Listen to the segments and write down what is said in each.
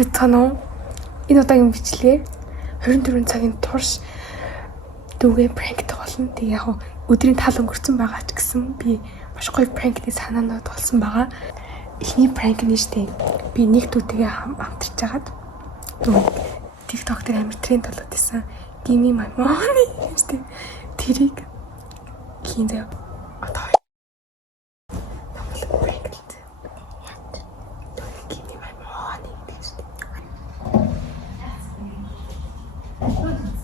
Мэдсэн үү? Энэ удаагийн бичлэгээ 24 цагийн турш дүүгээ пранктэй болно. Тэгээ яг өдрийн тал өнгөрцөн байгаа ч гэсэн би маш гоё пранкны санаанууд болсон байгаа. Эхний пранк нь штэ. Би нэг дүүтэйгээ хамтарч агаад TikTok дээр амар тренд болоод байсан. Give me my money штэ. Тэрийг хийн заяа. Одоо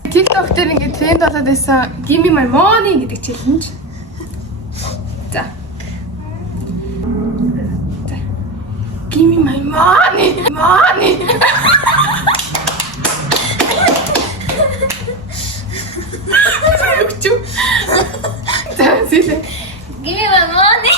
TikTok дээр ингээд тренд болоод байсан Give me my money гэдэг челленж. За. Give me my money. Money. Give me my money.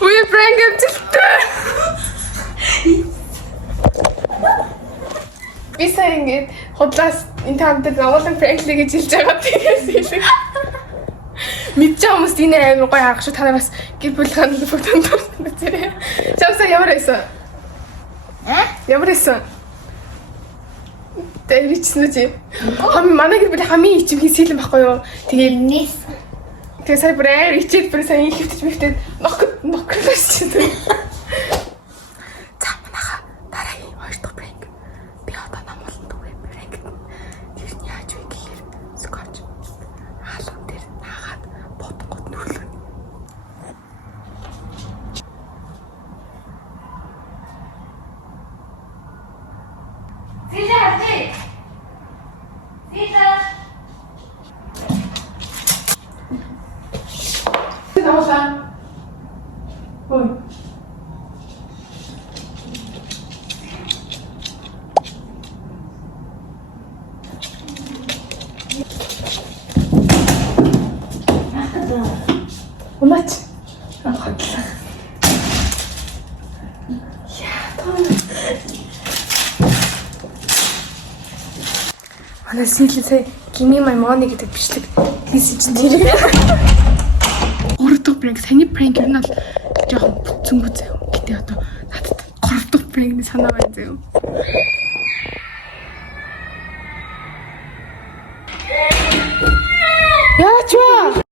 Уя пранк амжилттай. Би сая ингээд худлаас энэ таамтад агуулгын пранклиг гэж хэлж байгаа тийгээс хэлээ. Мэдж байгаа хүмүүст энэ амар гоё харах шүү. Та нар бас гэр бүл ханд фотон дуртай зэрэг. Чамсаа ямар байсан? Ямар байсан? Дэвичсэн үү чи? Манай гэр бүл хамгийн ичим хийсэлэн байхгүй юу? Тэгээд Нис. Тэгээ сая бүр амар ичээд бүр сая ихвтэж мэхтэй нокклоос чи. За манайха дараагийн 2 дахь пранк. Би одоо намуулан дүүгээ пранк. Тэр нь яаж вэ гэхээр скотч хаалга дээр наагаад бодгод нүрлээ. Зилээ хавчи. Зилээ. Намуулаа. Ой. Умач. Ахатлаа. Манай сийлэн сая Give me my money гэдэг бичлэг хийсэн чинь тэр. Гурдах пранк, саний пранк ер нь бол жоохон бүтцэнгүй заяа. Гэтэ одоо надад гурдах пранкны санаа байна заяа. Яач вэ?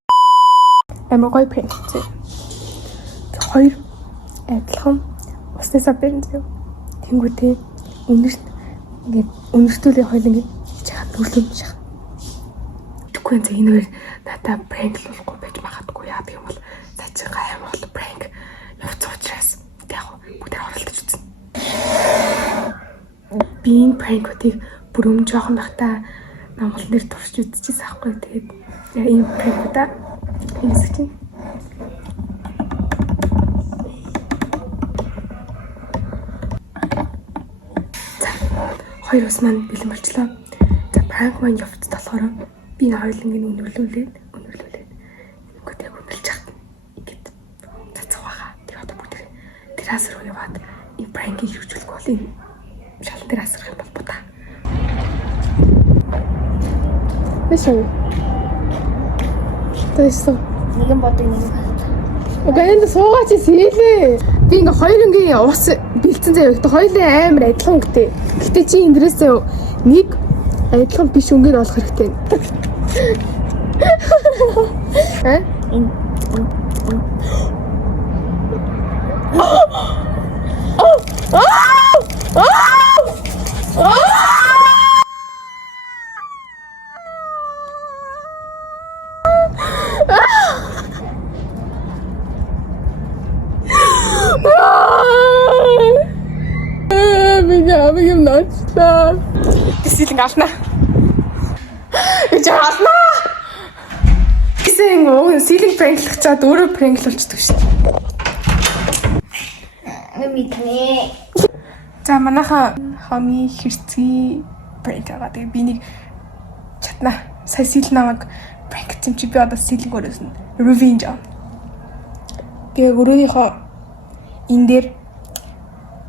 Амар гоё пранк заяа. Хоёр адилхан уснасаа бэрэн заяа. Тэнгүүтээ өмнөд ингээд өнөртүүлээ хоёул ингээд чаад нүлэн шах. Тэгвэл энэ хоёр надад пранк л болохгүй байж магадгүй яа гэх юм бол цаашгаа амар бол пранк явцсан учраас яг бүгд оролдож үзсэн. Би энэ пранкуудыг бүр өмнө жоохон байхдаа Монгол нэр турш үзчихсэн аахгүй. Тэгээд энэ пранкуудаа хийсэж чинь. За хоёр ус маань бэлэн болчлоо. За пранк маань явцсан болохоор би хоёулангийн үнэрлүүлээд ингээд яг үнэлж хат ингээд цацах байгаа. Тэгээ одоо бүгд террас руу яваад энэ пранкийг хэрэгжүүлэх бол энэ шалан дээр асрах юм бол будаа. Тэшээ. Нэгэн бодог нэг. Энд суугаач сийлээ. Би ингээ хоёулангийн ус бэлдсэн заяа. Гэтэ хоёулаа амар адилхан гэдэг. Гэтэ чи эндрэсээ нэг адилхан биш өнгөөр олох хэрэгтэй. Хэ? Би юм наачлаа. Сийлэн ална. Яасна. Гэсэн уу сийлэн пранклах чад өөрөө пранклуулчихдаг шүү дээ. Мэднэ. За манайха хами хэрцгий пранк аваа. Тэгээ би нэг чатна. Сая сийлэн намайг пранк хийм чи би одоо сийлэн өрөөсөн. Revenge. Тэгээ өрөөнийхөө энэ дээр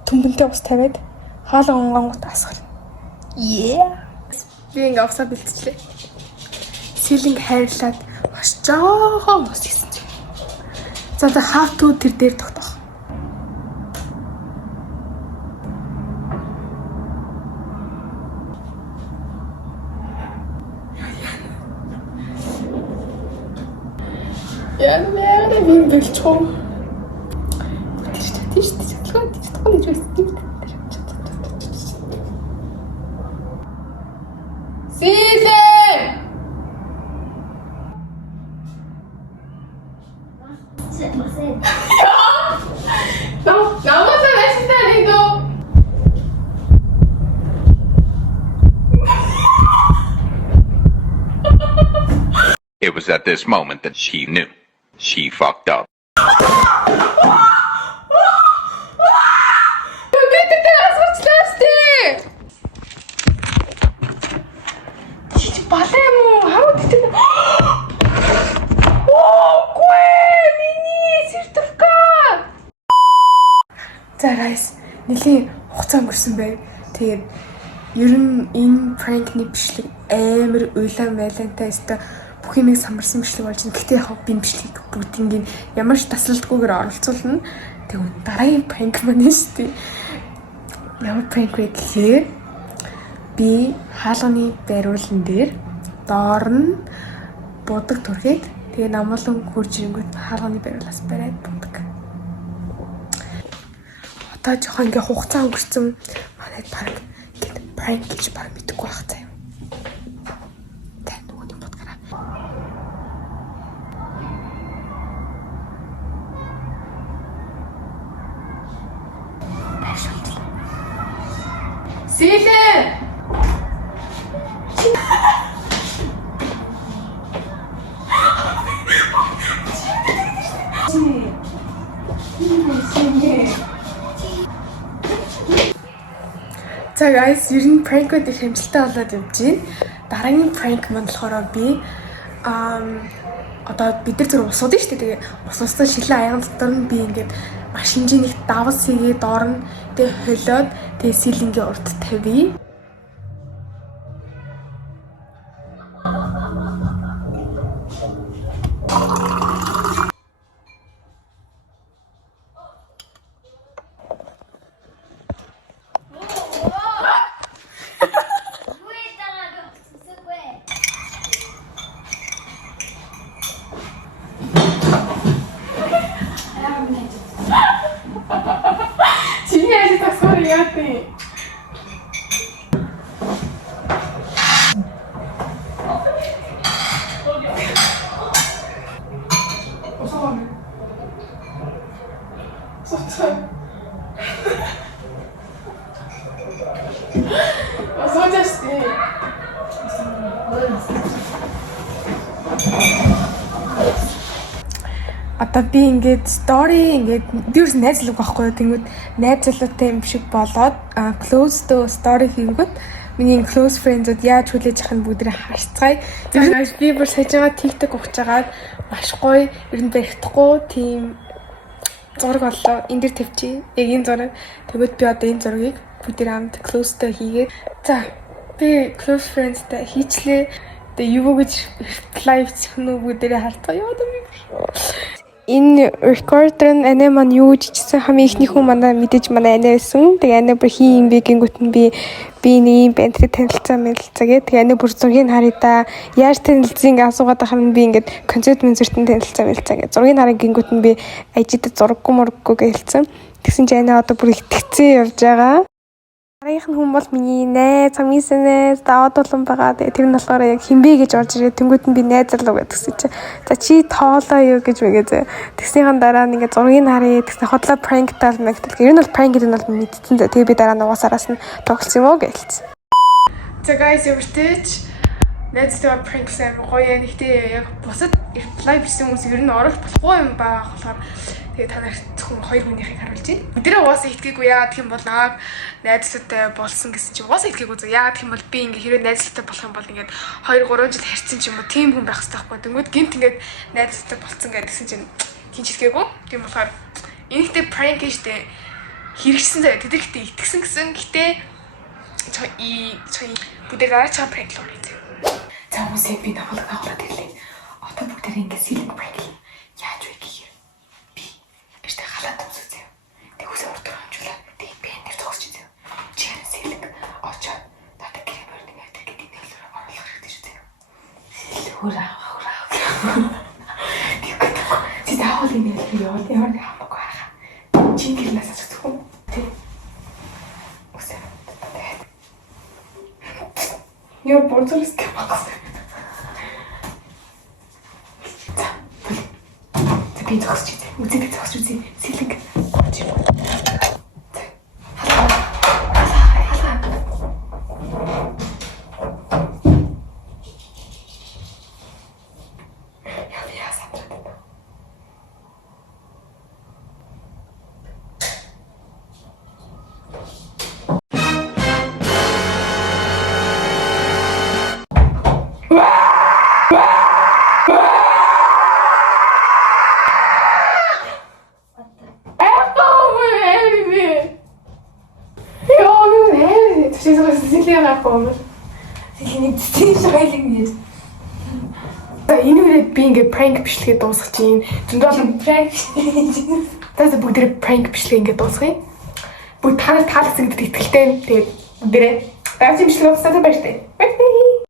түмбэнтэй ус тавиад хаалга онгонгот асгал. Yeah. Би ингээ авсаа бэлтжлээ. Сэлинг хайрлаад маш жоохон ус хийсэн чинь. За how to тэр дээр тогтоох. Яа нэ би бэлчгүй. Тийш тэгвэл тэгвэл гэж байсан. Сэлэн! Намайг нэстэ нэгдөө. It was at this moment that she knew. She fucked up. За guys, нэлийн хугацаа өнгөрсөн байв. Тэгээд ер нь энэ prank-ны бичлэг амар уйлан байлантай өстой бүх юмыг самарсан бичлэг болж байна. Гэхдээ яг би бичлэгийг бүгднийг ямар ч тасралтгүйгээр оролцуулна. Тэгээд дараагийн prank маань шүү дээ. Ямар prank вэ гэхээр би хаалганы байруулан дээр доор нь будаг түргээд тэгээ намлан хурж ирэнгүүт хаалганы байруулаас бариад будаг. Одоо жоохон ингээ хугацаа өнгөрцөн манайд баг ингээд prank гэж баг мэдэхгүй байх заяа. Тэ нүгний бодгараа. Сэлэн! За guys, ер нь prank-ууд их амжилттай болоод явж байна. Дараагийн prank маань болохоор би одоо бид нар зөв ус уудсан шүү дээ. Тэгээ ус шилэн аян дотор нь би ингээд машин жинийг давс хийгээд доор нь тэгээ холиод тэгээ сэлэнгийн урд тавья. Одоо би ингээд story ингээд дээрс найз залуу байхгүй юу. Тэнгүүд найз залуутай юм шиг болоод close to story хийгүүд миний close friends-ууд яаж хүлээж авах нь бүгдээ харцгаая. Тэгээд би бүр саяжгаа TikTok ухаж байгаад маш гоё ер нь баригдахгүй тийм зураг боллоо. Энд дэр тавьчих. Яг энэ зураг. Тэгвэл би одоо энэ зургийг бүгдээ хамт close to хийгээд за би close friends-тай хийчлээ. Тэгээ юу гэж live хийх нь бүгдээ харцгаая. Яа даа. Энэ recorder нь анаа маань юу гэж хийсэн хамгийн ихний хүн манай мэдээж манай анаа байсан. Тэгээ анаа бүр хин юм бэ гингүүт нь би нэг юм бэнтри танилцаа мэлцээгээ. Тэгээ анаа бүр зургийг харъя да. Яаж танилцъя ингээ асуугаад байхад би ингээд концерт мэнзэртэн танилцаа мэлцээгээ. Зургийг харъя гингүүт нь би ажид зураггүй мураггүй гэлцэн. Тэгсэн чинь анаа одоо бүр итгэцэн явж байгаа. Дараагийнх нь хүн бол миний найз, хамгийн найз, даваад улам байгаа. Тэгээ тэр нь болохоор яг хинбэ гэж орж ирээ. Тэнгүүд нь би найз залуу гэдгсэн чинь. За чи тоолоо юу гэж мэгээ. Тэгснийхэн дараа нь ингээ зургийг харъя. Тэгснэ хотлоо prank тал мэгтэл. Ер нь бол prank гэдэг нь бол мэдсэн. Тэгээ би дараа нь угасараас нь тоглосон юм уу гэлцсэн. За guys, everything найзтай prank сайн гоё. Нэгтээ яг бусад live хийсэн хүмүүс ер нь орох болохгүй юм баа. болохоор тэгээ та нарт зөвхөн хоёр хүнийхийг харуулж байна. Өдрөө угаасаа итгээггүй яагаад гэх юм бол наад найзлуутай болсон гэсэн чинь угаасаа итгээггүй зөө. Яагаад гэх юм бол би ингээ хэрэг найзлуутай болох юм бол ингээд 2-3 жил харьцсан ч юм уу тийм хүн байх хэрэгтэй байхгүй. Тэнгүүд гинт ингээд найзлуутай болцсон гэдгсэн чинь тийм ч итгээггүй. Тийм болохоор энэхтэй prank штэ хэрэгжсэн заяа. Тэдэрхтээ итгэсэн гэсэн. Гэтээ 저희 무대 나라차 프랭크 놀이죠. 자, 보세요. би намайг дагуулаад ирлээ. Одоо бүгдээ ингэ сэлэг 프랭크 яаж вэ гэхээр би эртээ халаат үзээ요. Тэг үсээ урд хэмжүүлээ. Тэг пен дээр зогсож үзээ요. Чин сэлэг очоод надад гэрээр нэг айтар гэдэг нэг л оруулах хэрэгтэй шүү дээ. Хураа. Чи даавал ингэ яваад ямар нэг хамаагүй хаа. Чин гэрнээс асуух юм. Тэг. Үсээ. Я борцорс гэвчихсэн. Би зогсож үзье. Үзээ зогсож үзье. Сэлэг. Энэ үрээд би ингээ prank бичлэгээ дуусгах чинь зөндөө prank тэгээд бүгдээ prank бичлэгээ ингээ дуусгая. Бүгд таалагдсан гэдэгт итгэлтэй. Тэгээд бүгдээ дараа бичлэгээ дуусгасан байж таа.